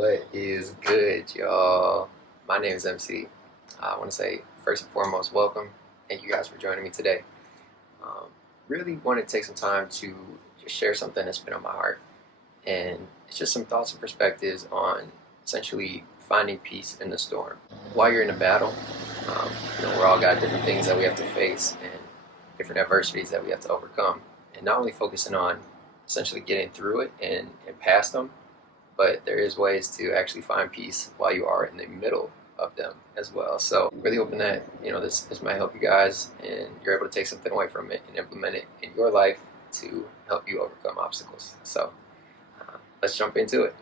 What is good, y'all? My name is MC. I want to say, first and foremost, welcome. Thank you guys for joining me today. Um, really want to take some time to just share something that's been on my heart. And it's just some thoughts and perspectives on essentially finding peace in the storm. While you're in a battle, um, we're all got different things that we have to face and different adversities that we have to overcome. And not only focusing on essentially getting through it and past them, but there is ways to actually find peace while you are in the middle of them as well. So really hoping that this might help you guys and you're able to take something away from it and implement it in your life to help you overcome obstacles. So let's jump into it.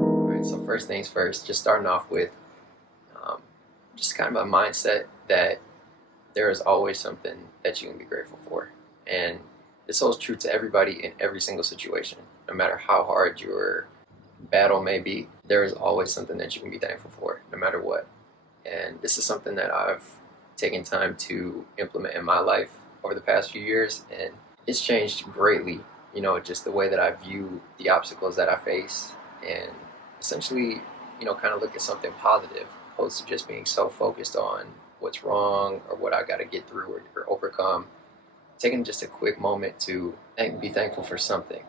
All right, so first things first, just starting off with just kind of a mindset that there is always something that you can be grateful for. And this holds true to everybody in every single situation. No matter how hard your battle may be, there is always something that you can be thankful for, no matter what. And this is something that I've taken time to implement in my life over the past few years, and it's changed greatly, just the way that I view the obstacles that I face, and essentially, kind of look at something positive, opposed to just being so focused on what's wrong or what I got to get through or overcome. Taking just a quick moment to be thankful for something,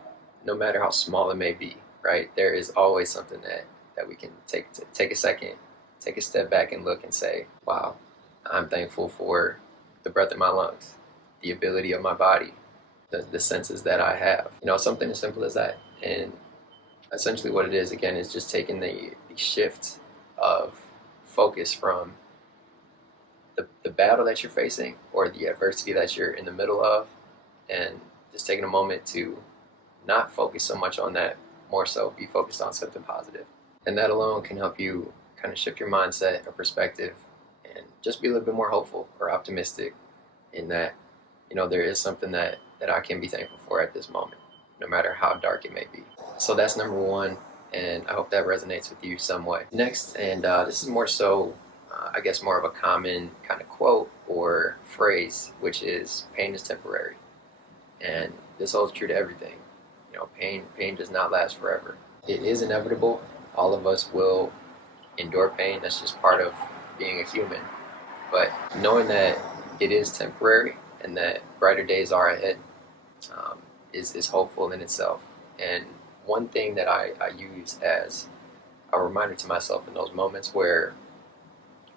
no matter how small it may be, right? There is always something that we can take a second, take a step back and look and say, wow, I'm thankful for the breath in my lungs, the ability of my body, the senses that I have. Something as simple as that. And essentially what it is, again, is just taking the shift of focus from the battle that you're facing or the adversity that you're in the middle of, and just taking a moment to not focus so much on that, more so be focused on something positive. And that alone can help you kind of shift your mindset or perspective and just be a little bit more hopeful or optimistic in that, there is something that I can be thankful for at this moment, no matter how dark it may be. So that's number one, and I hope that resonates with you some way. Next, and this is more so I guess more of a common kind of quote or phrase, which is pain is temporary. And this holds true to everything. Pain does not last forever. It is inevitable. All of us will endure pain. That's just part of being a human. But knowing that it is temporary and that brighter days are ahead is hopeful in itself. And one thing that I use as a reminder to myself in those moments where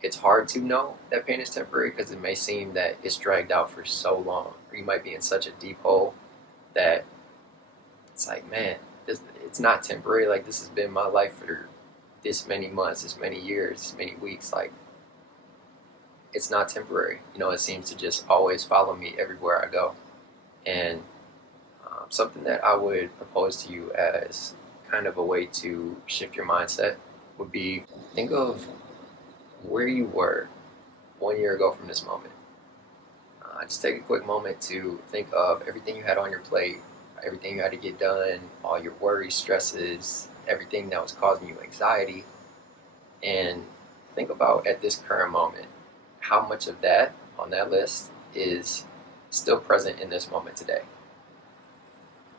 it's hard to know that pain is temporary, because it may seem that it's dragged out for so long, or you might be in such a deep hole that it's like, man, it's not temporary. Like, this has been my life for this many months, this many years, this many weeks. Like, it's not temporary. It seems to just always follow me everywhere I go. And something that I would propose to you as kind of a way to shift your mindset would be, think of where you were 1 year ago from this moment. Just take a quick moment to think of everything you had on your plate, everything you had to get done, all your worries, stresses, everything that was causing you anxiety, and think about at this current moment, how much of that on that list is still present in this moment today.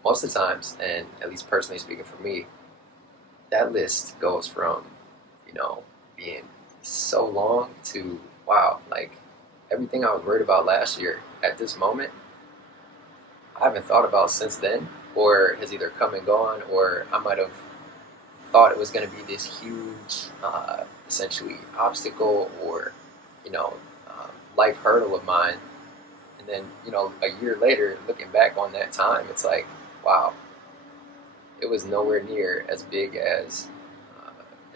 Most of the times, and at least personally speaking for me, that list goes from, being so long to, wow, like everything I was worried about last year at this moment, I haven't thought about since then, or has either come and gone, or I might have thought it was going to be this huge, essentially obstacle or, life hurdle of mine. And then, a year later, looking back on that time, it's like, wow, it was nowhere near as big as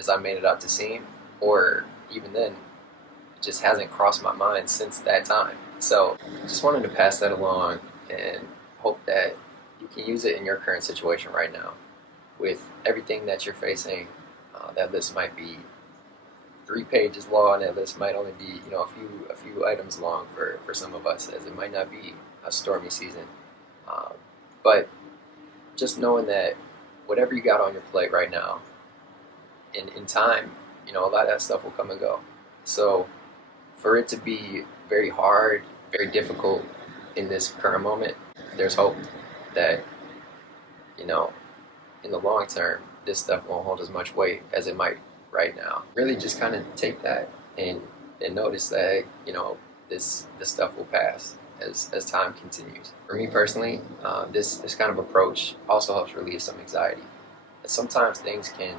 I made it out to seem, or even then, it just hasn't crossed my mind since that time. So just wanted to pass that along and hope that you can use it in your current situation right now. With everything that you're facing, that list might be 3 pages long. That list might only be a few items long for some of us, as it might not be a stormy season. But just knowing that whatever you got on your plate right now, in time, a lot of that stuff will come and go. So for it to be very hard, very difficult in this current moment, there's hope that, you know, in the long term, this stuff won't hold as much weight as it might right now. Really, just kind of take that and notice that, you know, this stuff will pass as time continues. For me personally, this kind of approach also helps relieve some anxiety. Sometimes things can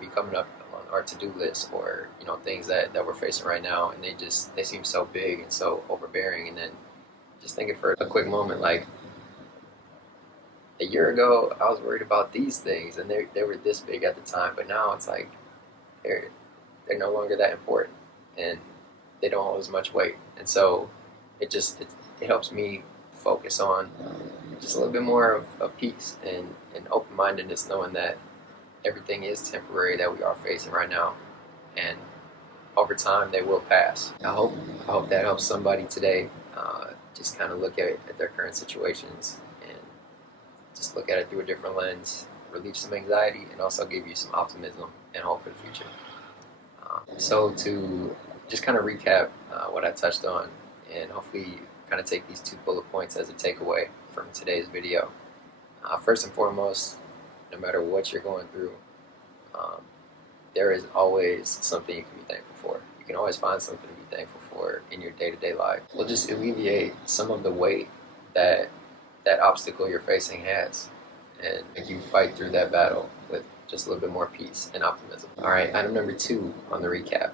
be coming up on our to-do list, or you know, things that we're facing right now, and they seem so big and so overbearing. And then just thinking for a quick moment, like, a year ago I was worried about these things, and they were this big at the time, but now it's like they're they're no longer that important, and they don't hold as much weight. And so it helps me focus on just a little bit more of peace and open-mindedness, knowing that everything is temporary that we are facing right now, and over time they will pass. I hope that helps somebody today. Just kind of look at their current situations and just look at it through a different lens, relieve some anxiety, and also give you some optimism and hope for the future. So to just kind of recap what I touched on, and hopefully kind of take these 2 bullet points as a takeaway from today's video. First and foremost, no matter what you're going through, there is always something you can be thankful for. You can always find something to be thankful for in your day-to-day life. Will just alleviate some of the weight that that obstacle you're facing has, and make you fight through that battle with just a little bit more peace and optimism. All right, item number 2 on the recap.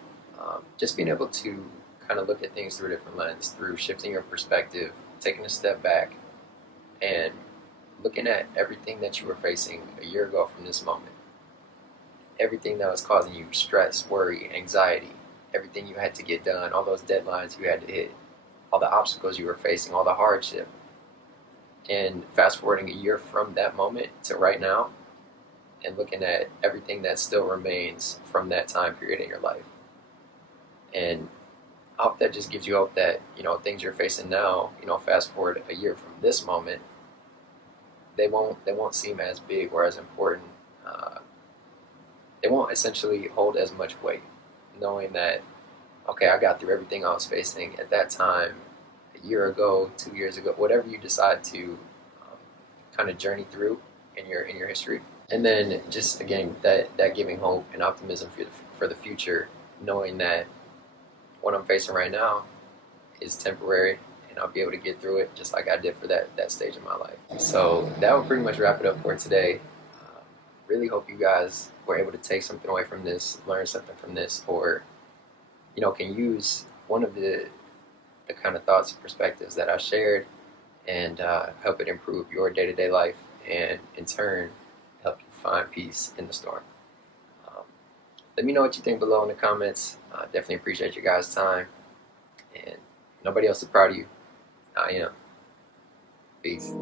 Just being able to kind of look at things through a different lens, through shifting your perspective, taking a step back, and looking at everything that you were facing a year ago from this moment. Everything that was causing you stress, worry, anxiety, everything you had to get done, all those deadlines you had to hit, all the obstacles you were facing, all the hardship. And fast forwarding a year from that moment to right now, and looking at everything that still remains from that time period in your life. And I hope that just gives you hope that, you know, things you're facing now, you know, fast forward a year from this moment, they won't seem as big or as important. They won't essentially hold as much weight, knowing that, okay, I got through everything I was facing at that time, a year ago, 2 years ago, whatever you decide to kind of journey through in your history. And then just again, that giving hope and optimism for the future, knowing that what I'm facing right now is temporary, and I'll be able to get through it just like I did for that stage of my life. So that will pretty much wrap it up for today. Really hope you guys were able to take something away from this, learn something from this, or, you know, can use one of the kind of thoughts and perspectives that I shared, and help it improve your day-to-day life, and in turn help you find peace in the storm. Let me know what you think below in the comments. Definitely appreciate your guys' time, and nobody else is proud of you. I am. Peace.